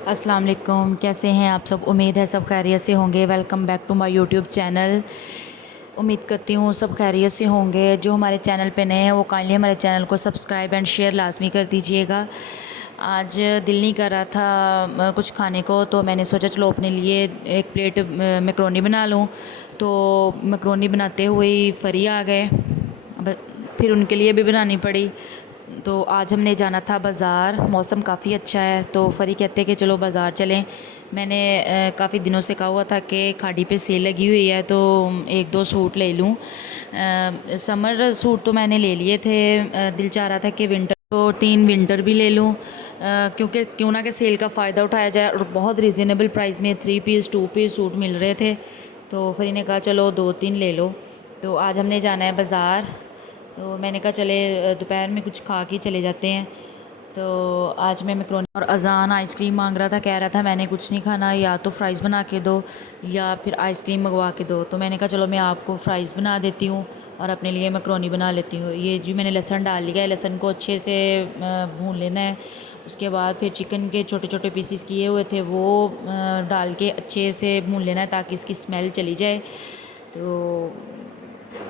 अस्सलाम वालेकुम, कैसे हैं आप सब। उम्मीद है सब खैरियत से होंगे। Welcome back to my YouTube channel. उम्मीद करती हूँ सब खैरियत से होंगे। जो हमारे चैनल पे नए हैं वो काइंडली हमारे चैनल को सब्सक्राइब एंड शेयर लाजमी कर दीजिएगा। आज दिल नहीं कर रहा था कुछ खाने को, तो मैंने सोचा चलो अपने लिए एक प्लेट मैकरोनी बना लूँ। तो मैकरोनी बनाते हुए ही फरी आ गए, फिर उनके लिए भी बनानी पड़ी। तो आज हमने जाना था बाज़ार, मौसम काफ़ी अच्छा है तो फरी कहते कि चलो बाज़ार चलें। मैंने काफ़ी दिनों से कहा हुआ था कि खाड़ी पे सेल लगी हुई है तो एक दो सूट ले लूँ। समर सूट तो मैंने ले लिए थे, दिल चाह रहा था कि विंटर तो 3 विंटर भी ले लूँ, क्योंकि क्यों ना कि सेल का फ़ायदा उठाया जाए। और बहुत रिजनेबल प्राइस में 3 पीस 2 पीस सूट मिल रहे थे। तो फरी ने कहा चलो 2-3 ले लो। तो आज हमने जाना है बाज़ार, तो मैंने कहा चले दोपहर में कुछ खा के चले जाते हैं। तो आज मैं मैकरोनी और अज़ान आइसक्रीम मांग रहा था, कह रहा था मैंने कुछ नहीं खाना, या तो फ़्राइज़ बना के दो या फिर आइसक्रीम मंगवा के दो। तो मैंने कहा चलो मैं आपको फ़्राइज़ बना देती हूँ और अपने लिए मैकरोनी बना लेती हूँ। ये जी मैंने लहसुन डाल लिया है, लहसुन को अच्छे से भून लेना है। उसके बाद फिर चिकन के छोटे छोटे पीसीस किए हुए थे वो डाल के अच्छे से भून लेना है ताकि इसकी स्मेल चली जाए। तो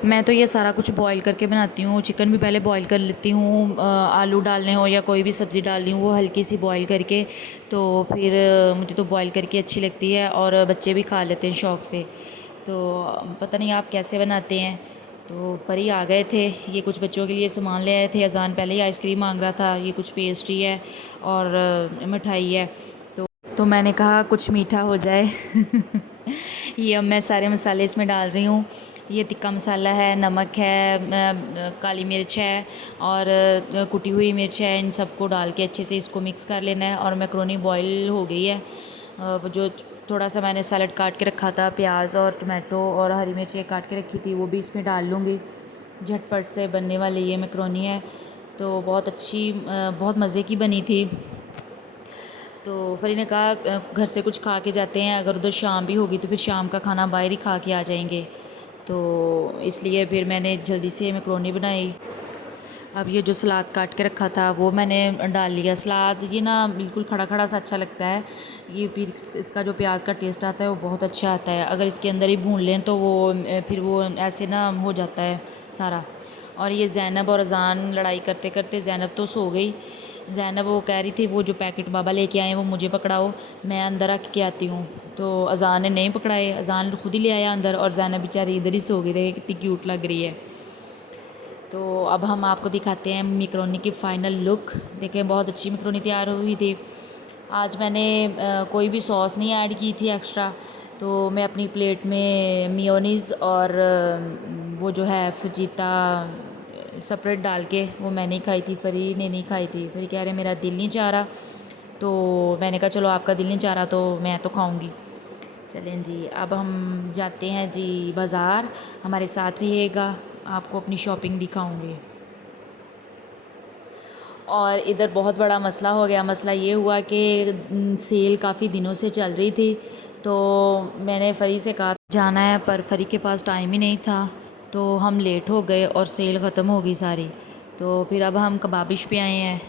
मैं तो ये सारा कुछ बॉईल करके बनाती हूँ। चिकन भी पहले बॉईल कर लेती हूँ, आलू डालने हो या कोई भी सब्ज़ी डालनी हो वो हल्की सी बॉईल करके। तो फिर मुझे तो बॉईल करके अच्छी लगती है और बच्चे भी खा लेते हैं शौक़ से। तो पता नहीं आप कैसे बनाते हैं। तो फरी आ गए थे, ये कुछ बच्चों के लिए सामान ले आए थे। अज़ान पहले ही आइसक्रीम मांग रहा था, ये कुछ पेस्ट्री है और मिठाई है। तो मैंने कहा कुछ मीठा हो जाए। ये अब मैं सारे मसाले इसमें डाल रही हूँ। ये तिक्का मसाला है, नमक है, काली मिर्च है और कुटी हुई मिर्च है। इन सबको डाल के अच्छे से इसको मिक्स कर लेना है। और मैकरोनी बॉईल हो गई है। वो जो थोड़ा सा मैंने सैलड काट के रखा था, प्याज और टमाटो और हरी मिर्चें काट के रखी थी, वो भी इसमें डाल लूँगी। झटपट से बनने वाली ये मैकरोनी है, तो बहुत अच्छी बहुत मज़े की बनी थी। तो फरी ने कहा घर से कुछ खा के जाते हैं, अगर उधर शाम भी होगी तो फिर शाम का खाना बाहर ही खा के आ जाएंगे। तो इसलिए फिर मैंने जल्दी से मैकरोनी बनाई। अब ये जो सलाद काट के रखा था वो मैंने डाल लिया। सलाद ये ना बिल्कुल खड़ा खड़ा सा अच्छा लगता है। ये फिर इसका जो प्याज का टेस्ट आता है वो बहुत अच्छा आता है। अगर इसके अंदर ही भून लें तो वो फिर वो ऐसे ना हो जाता है सारा। और ये ज़ैनब और अज़ान लड़ाई करते करते, ज़ैनब तो सो गई। ज़ैनब वो कह रही थी वो जो पैकेट बाबा लेके आए वो मुझे पकड़ाओ, मैं अंदर रख के आती हूँ। तो अज़ान ने नहीं पकड़ाए, अज़ान खुद ही ले आया अंदर और ज़ैनब बेचारी इधर ही सो गई। देखिए कितनी क्यूट लग रही है। तो अब हम आपको दिखाते हैं मैकरोनी की फ़ाइनल लुक। देखें बहुत अच्छी मैकरोनी तैयार हुई थी। आज मैंने कोई भी सॉस नहीं ऐड की थी एक्स्ट्रा। तो मैं अपनी प्लेट में मेयोनीज़ और वो जो है फजीता सेपरेट डाल के वो मैंने ही खाई थी, फरी ने नहीं खाई थी। फरी कह रहे मेरा दिल नहीं चाह रहा, तो मैंने कहा चलो आपका दिल नहीं चाह रहा तो मैं तो खाऊंगी। चलें जी, अब हम जाते हैं जी बाज़ार। हमारे साथ रहिएगा, आपको अपनी शॉपिंग दिखाऊंगी। और इधर बहुत बड़ा मसला हो गया। मसला ये हुआ कि सेल काफ़ी दिनों से चल रही थी। तो मैंने फ़री से कहा जाना है, पर फ़री के पास टाइम ही नहीं था। तो हम लेट हो गए और सेल ख़त्म हो गई सारी। तो फिर अब हम कबाबिश पे आए हैं।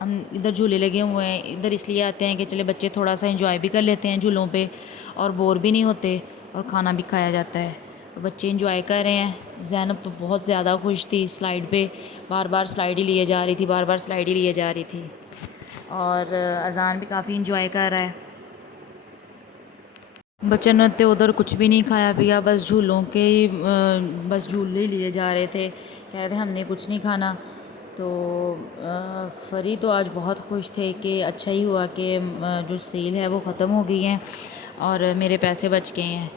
हम इधर झूले लगे हुए हैं, इधर इसलिए आते हैं कि चले बच्चे थोड़ा सा एंजॉय भी कर लेते हैं झूलों पे और बोर भी नहीं होते और खाना भी खाया जाता है। तो बच्चे एंजॉय कर रहे हैं। ज़ैनब तो बहुत ज़्यादा खुश थी स्लाइड पे, बार बार स्लाइड ही लिए जा रही थी, बार बार स्लाइड ही लिए जा रही थी। और अज़ान भी काफ़ी इंजॉय कर रहा है। बच्चे ने तो उधर कुछ भी नहीं खाया पिया, बस झूलों के ही बस झूले ही लिए जा रहे थे, कह रहे थे हमने कुछ नहीं खाना। तो फरी तो आज बहुत खुश थे कि अच्छा ही हुआ कि जो सेल है वो ख़त्म हो गई है और मेरे पैसे बच गए हैं।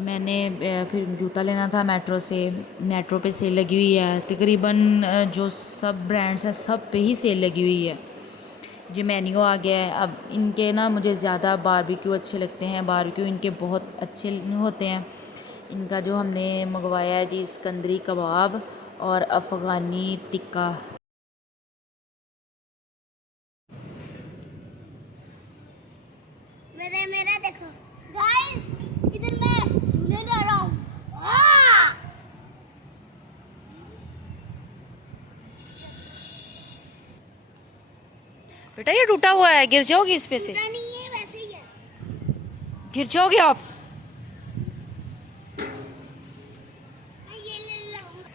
मैंने फिर जूता लेना था मेट्रो से। मेट्रो पे सेल लगी हुई है तकरीबन, जो सब ब्रांड्स हैं सब पे ही सेल लगी हुई है। जी मेन्यू आ गया है। अब इनके ना मुझे ज़्यादा बारबेक्यू अच्छे लगते हैं, बारबेक्यू इनके बहुत अच्छे होते हैं। इनका जो हमने मंगवाया है जी सिकंदरी कबाब और अफ़गानी टिक्का। मेरे मेरा देखो गाइस, इधर मैं झूले ले रहा हूँ। आ! बेटा ये टूटा हुआ है, गिर जाओगी इस पे से, टूटा नहीं है, वैसे ही है। गिर जाओगे आप। मैं ये ले लूंगा।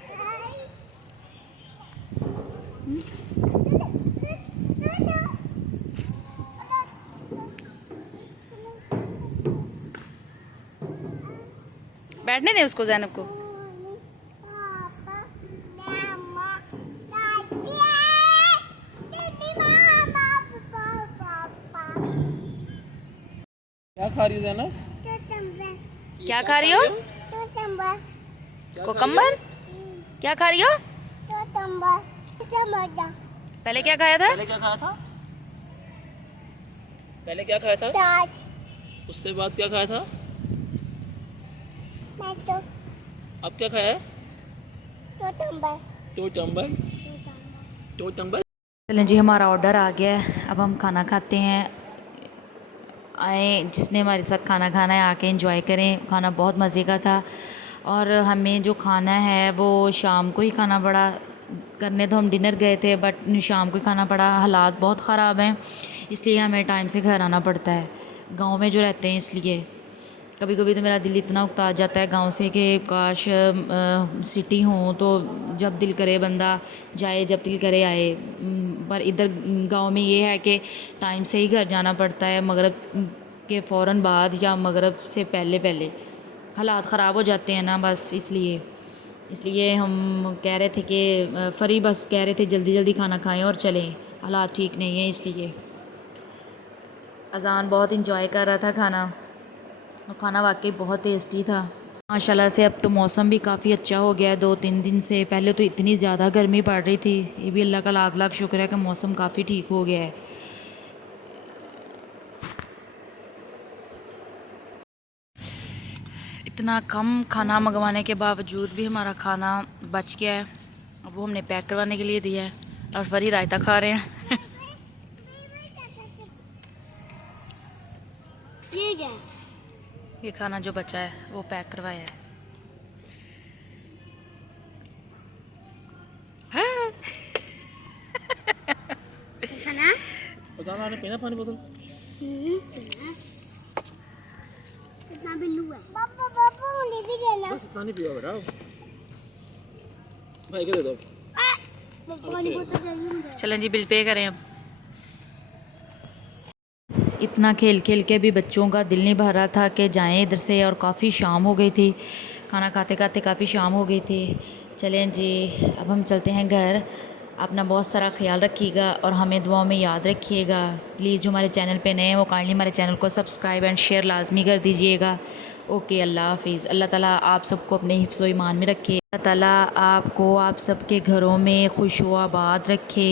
बैठने दें उसको, ज़ैनब को। पापा, मम्मा, दादी, मामा, पापा। क्या खा रही हो ज़ैनब? क्या खा रही हो? कोकम्बर। क्या खा रही हो? पहले क्या खाया था? पहले क्या खाया था? पहले क्या खाया था? उससे बाद क्या खाया था? अब क्या खाया है? टोटम्बर। चलें जी, हमारा ऑर्डर आ गया है, अब हम खाना खाते हैं। आए, जिसने हमारे साथ खाना खाना है आके एंजॉय करें। खाना बहुत मज़े का था और हमें जो खाना है वो शाम को ही खाना पड़ा। करने तो हम डिनर गए थे बट शाम को ही खाना पड़ा। हालात बहुत ख़राब हैं इसलिए हमें टाइम से घर आना पड़ता है, गांव में जो रहते हैं इसलिए। कभी कभी तो मेरा दिल इतना उकता जाता है गांव से कि काश सिटी हो तो जब दिल करे बंदा जाए, जब दिल करे आए। पर इधर गांव में ये है कि टाइम से ही घर जाना पड़ता है, मगरिब के फ़ौरन बाद या मगरिब से पहले पहले। हालात ख़राब हो जाते हैं ना, बस इसलिए हम कह रहे थे कि फरी बस कह रहे थे जल्दी जल्दी खाना खाएं और चलें। हालात ठीक नहीं हैं इसलिए। अज़ान बहुत इंजॉय कर रहा था खाना और खाना वाकई बहुत टेस्टी था माशाल्लाह से। अब तो मौसम भी काफ़ी अच्छा हो गया है 2-3 दिन से। पहले तो इतनी ज़्यादा गर्मी पड़ रही थी, ये भी अल्लाह का लाख लाख शुक्र है कि मौसम काफ़ी ठीक हो गया है। इतना कम खाना मंगवाने के बावजूद भी हमारा खाना बच गया है। अब वो हमने पैक करवाने के लिए दिया है और फरी रायता खा रहे हैं। ये क्या है? ये खाना जो बचा है वो पैक करवाया है। हाँ। खाना? बताना, आपने पीना पानी बोतल? कितना बिल्लू है? पापा मुझे भी देना। बस इतना नहीं पिया बेटा, भाई को दे दो। पानी बोतल चाहिए मुझे। चलें जी, बिल पे करें अब। इतना खेल खेल के भी बच्चों का दिल नहीं भर रहा था कि जाएं इधर से, और काफ़ी शाम हो गई थी। खाना खाते खाते काफ़ी शाम हो गई थी। चलें जी, अब हम चलते हैं घर। अपना बहुत सारा ख्याल रखिएगा और हमें दुआओं में याद रखिएगा। प्लीज़ जो हमारे चैनल पे नए हैं वो काइंडली हमारे चैनल को सब्सक्राइब एंड शेयर लाजमी कर दीजिएगा। ओके, अल्लाह हाफिज़। अल्लाह ताला आप सबको अपने हिफ्ज़ व ईमान में रखे। अल्लाह ताला आपको आप सबके घरों में खुश व आबाद रखे,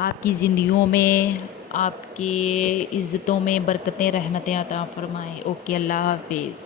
आपकी ज़िंदगियों में, आपकी इज़्ज़तों में बरकतें रहमतें अता फ़रमाए। ओके, अल्लाह हाफिज़।